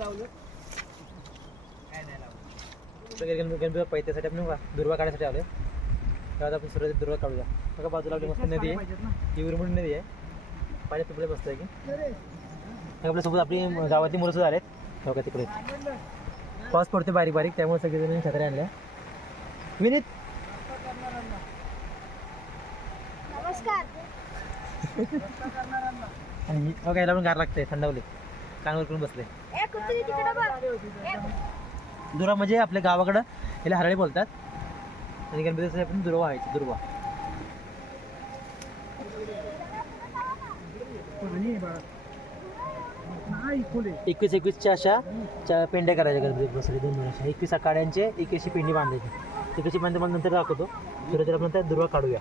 बघ हरळ. सगळे गणपती गणपती पैत्यासाठी आपण दुर्वा काढायसाठी आलोय. तेव्हा आपण सुरुवातीत दुर्वा काढूया. बघा बाजूला आपली मस्त नदी आहे. ही उरमुडी नदी आहे. पाण्यात तिकडे मस्त आहे की. हे आपल्यासोबत आपली गावातली मुलं सुद्धा आलेत. बघा तिकडे. पाऊस पडते बारीक बारीक. त्यामुळे सगळेजण छत्र्या आणल्या. विनीत. नमस्कार. आणि ही बघा याला पण गार लागते थंडावले कानवर करून बसले. दुर्वा म्हणजे आपल्या गावाकडं याला हरळे बोलतात. आणि गणपतीसाठी आपण दुर्वा व्हायची दुर्वा. एकवीस एकवीसच्या अशा च्या पेंड्या करायच्या गणपती बसले दोन दोन अशा. एकवीस काड्यांचे एकवीसची पेंडी बांधायची. एकवीसची बांधे मला नंतर दाखवतो. सुरुवातीला आपण त्या दुर्वा काढूया.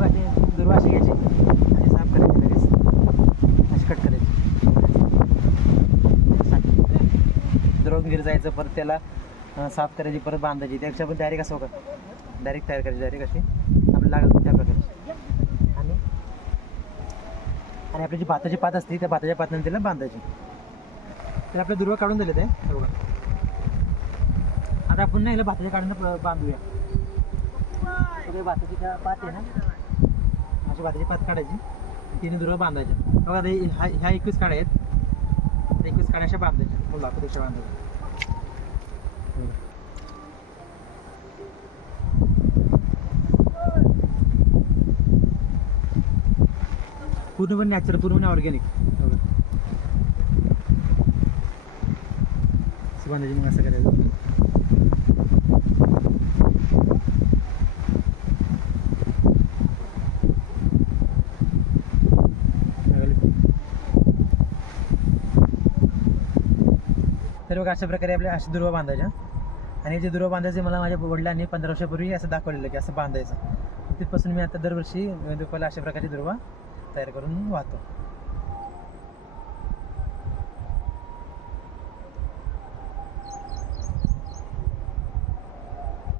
अशी दुर्वा अशी घ्यायची आणि साफ करायची लगेच अशी कट करायची दुर्वा घरी जायचं परत त्याला साफ करायची परत बांधायची. त्यापेक्षा आपण डायरेक्ट असं होतं डायरेक्ट तयार करायची डायरेक्ट अशी. आपल्याला लागत त्या प्रकारे. आणि आणि आपली जी भाताची पात असते त्या भाताच्या पातनं त्याला बांधायची. तर आपल्या दुर्वा काढून दिले ते हे आता आपण नाही भाताच्या काढून बांधूया. भाताची पात आहे ना? अशी भाताची पात काढायची. तिने दुर्वा बांधायच्या बघा ह्या एकवीस काड्या आहेत. एकवीस काड्या बांधायच्या. बोला कशा बांधायच्या. पूर्णपणे नॅचरल पूर्णपणे ऑर्गॅनिक बांधायची मग असं करायचं. तर बघा अशा प्रकारे आपल्या अशा दुर्वा बांधायच्या. आणि जे दुर्वा बांधायचे मला माझ्या वडिलांनी पंधरा वर्षापूर्वी असं दाखवलेलं की असं बांधायचं. तिथपासून मी आता दरवर्षी गणपतीला अशा प्रकारची दुर्वा तयार करून वाहतो.